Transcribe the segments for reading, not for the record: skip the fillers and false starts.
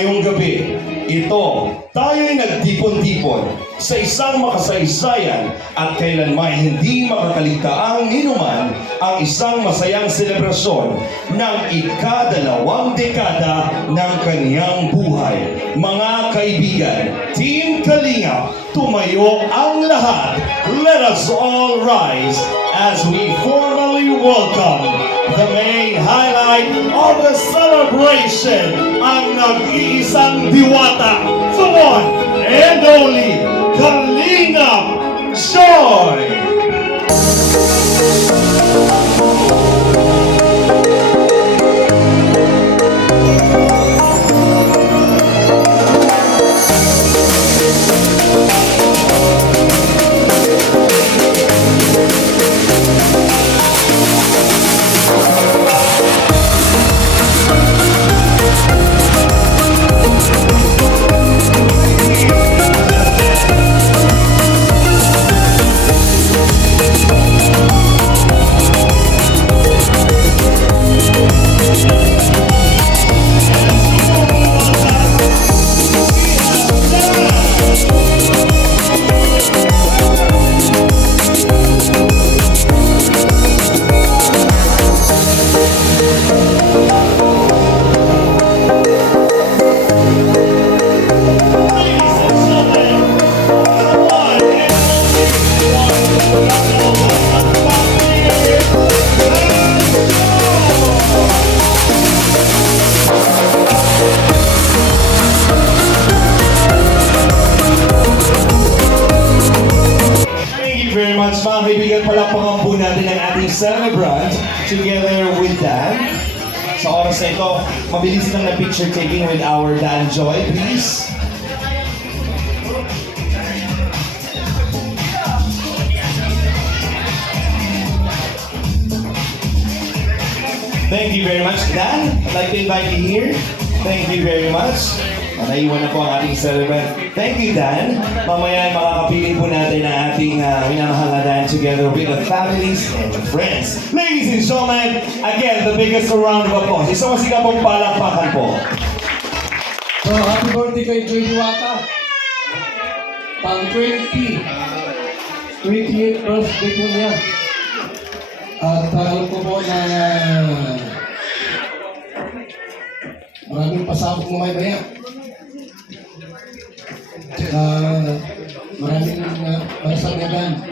ngayong gabi. Ito, tayo'y nagtipon-tipon sa isang makasaysayan at kailanman hindi makakaligtaang inuman ang isang masayang selebrasyon ng ika-2 dekada ng kanyang buhay. Mga kaibigan, Team Kalingap, tumayo ang lahat. Let us all rise as we formally welcome the main highlight of the celebration, ang nag-iisang diwata, the one and only Kalingap Joy! Mga kaibigan, palakpakan po natin ang ating celebrant together with Dan. Sa oras na ito, mabilis lang na picture taking with our Dan Joy, please. Thank you very much, Dan. I'd like to invite you here. Thank you very much. Naiwan na po ang ating celebrant. Thank you, Dan. Mamaya makakapiling po natin ang ating minamahal na Dan together with the families and the friends. Ladies and gentlemen, again, the biggest round of applause. Isang masiga pong palakpakan po. So, happy birthday kay Joy Diwata. Pang 28th birthday po niya. At alam ko po na maraming pasabog mo may bayan. Maraming masasagan.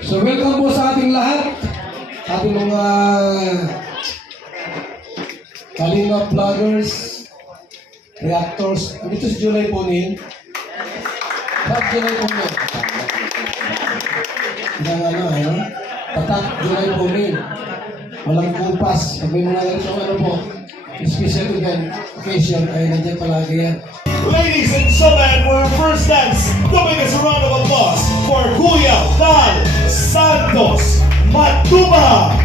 So welcome po sa ating lahat, ating mga Kalingap vloggers, reactors. Dito si July Punin. Tatak July Punin. Tatak July Punin. Walang kumpas. Pag may mga ganito po, special occasion ay nandiyan palagi yan. Ladies and gentlemen, for our first dance, the biggest round of applause for Kuya Dan Santos Matuba.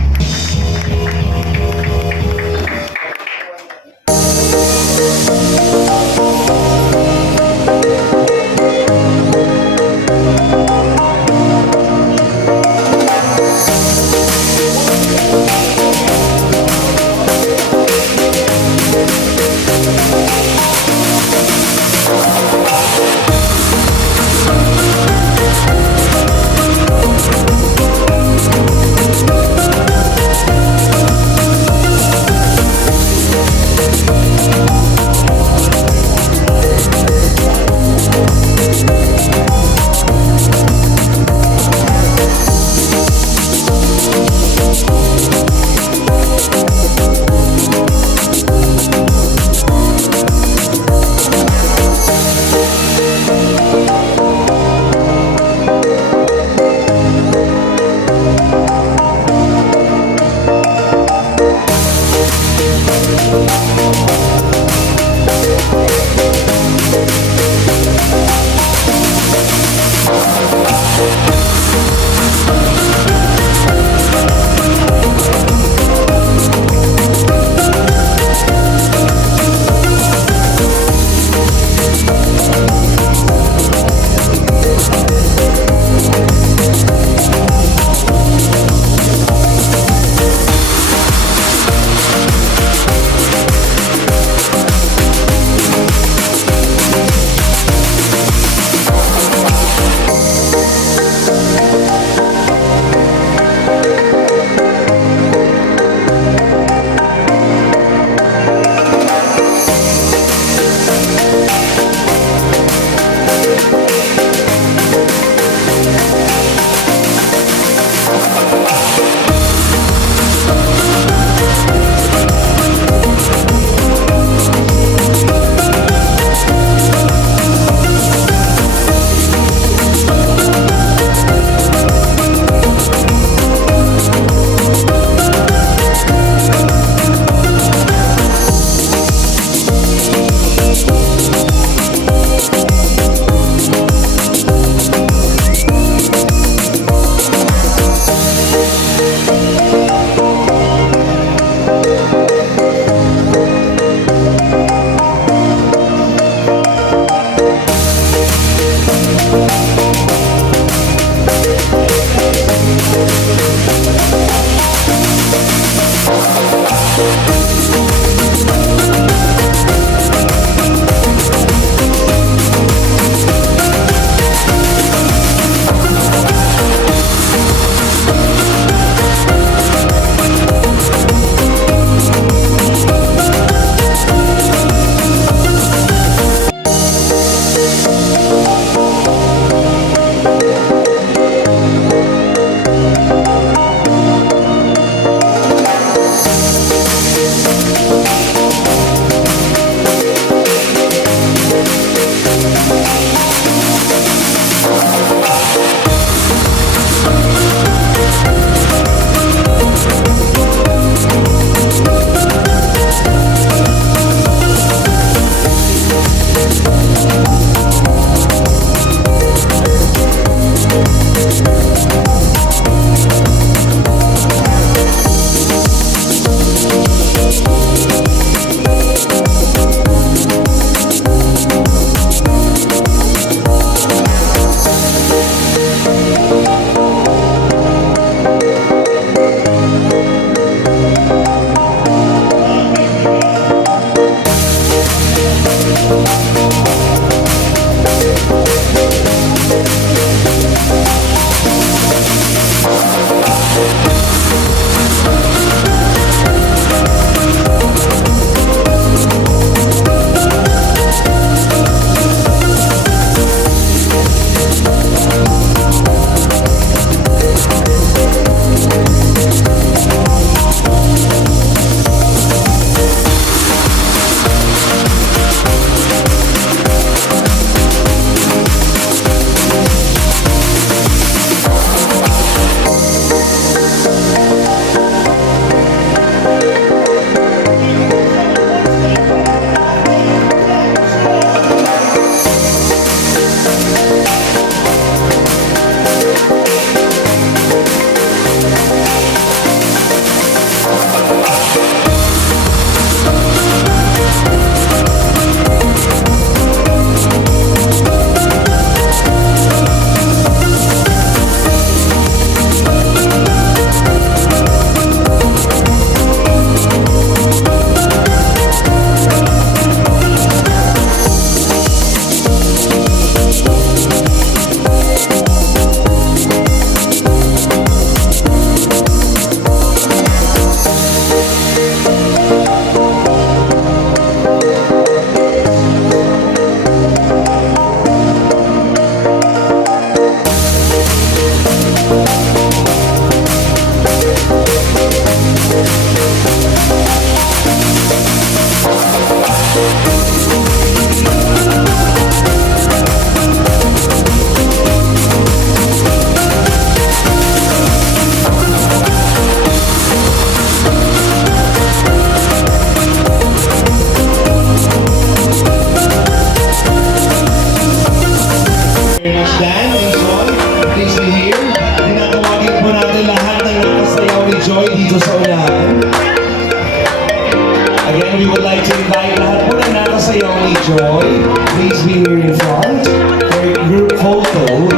Daddy Joy. Please be here in front for a group photo.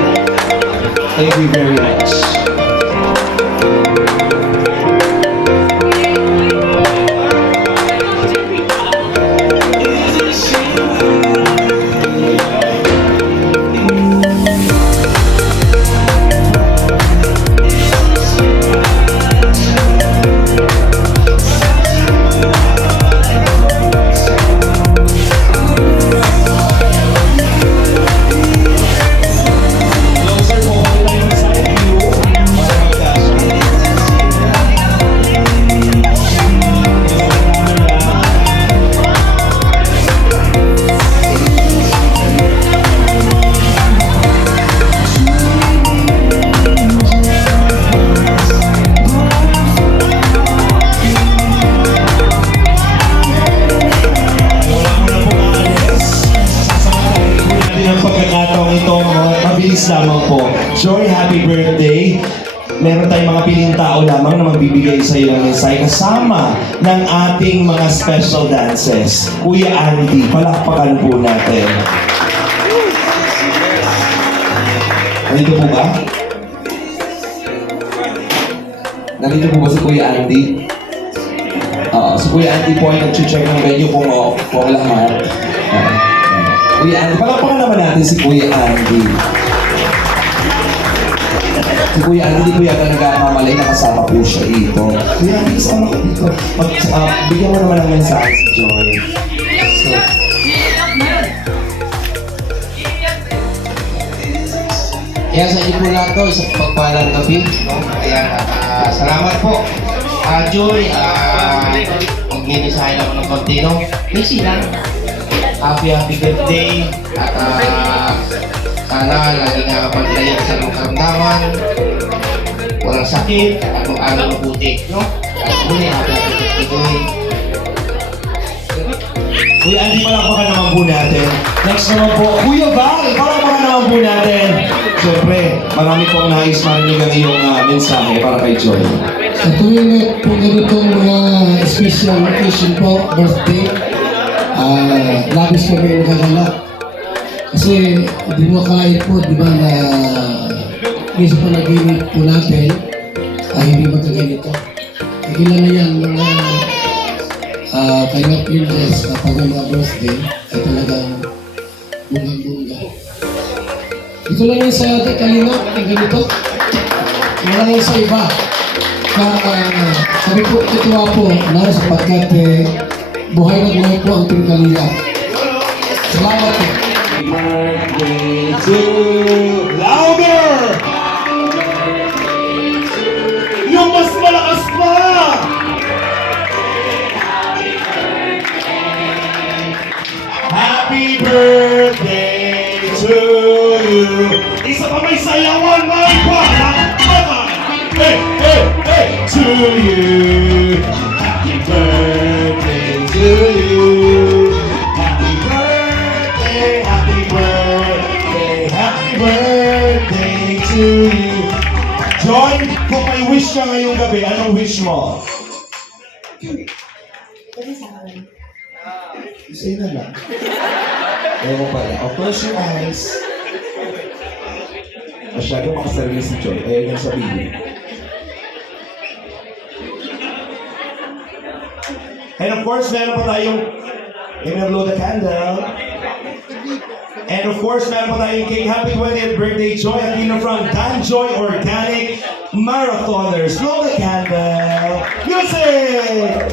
Thank you very much. Closer po kami tayo ng side view para magkasya. Ang pagkakataong ito, mabilis lamang po. Joy, happy birthday. Meron tayong mga piling tao lamang na magbibigay sa iyo ng mensahe kasama ng ating mga special dances. Kuya Andy, palakpakan po natin. Nandito po ba? Nandito po ba si Kuya Andy? Oo, si Kuya Andy po ay nag-check ng venue kung lahat. Kuya Andy, palakpakan naman natin si Kuya Andy. Si Kuya Andy, di ko yata nagkakamalay na kasama po siya dito. Kuya Andy, kasama ka dito. Bigyan mo naman ng mensahe si Joy. So, kaya sa inyo po lahat to, isang pagpalang gabi. No? Kaya salamat po. Joy, mag-minisahe lang ako ng konti. No? Easy lang. Happy birthday. At sana lagi nga paglayan sa mga karamdaman. Walang sakit. At kung araw mabuti. No? At muli, happy birthday, Joy. Kuya Andy, palakpakan naman po natin. Next naman po, Kuya Val, palakpakan naman po natin. Siyempre, marami pong nais marinig ang iyong mensahe para kay Joy. Sa tuwing po ganitong mga special occasion po, birthday, labis kami yung gagalak. Kasi di mo kalain po, di ba, na minsan po nag-init po natin, hindi magkaganito. Ilan na yan, mga kanya princess na pag mga birthday, ay talagang bunga-bunga. Ito lang yung sa Kalina, ay ganito. Wala lang sa iba. Sabi po, ituwa po, na sapagkat buhay na buhay po ang Team Kalina. Salamat po. Birthday to louder! Yung mas malakas pa! Happy birthday to you! Isa pa may sayawan, may palakpakan! Hey, hey, hey! To you! Happy birthday to you! Happy birthday, happy birthday, happy birthday to you! Joy, kung may wish ka ngayong gabi, anong wish mo? Say na lang. Ewan ko pala. Oh, close your eyes. Masyado makasarili si Joy. Ayaw niyang sabihin. And of course, meron pa tayong blow the candle. And of course, meron pa tayong cake. Happy 20th birthday, Joy. Aquino from Dan Joy Organic Marathoners. Blow the candle. Music!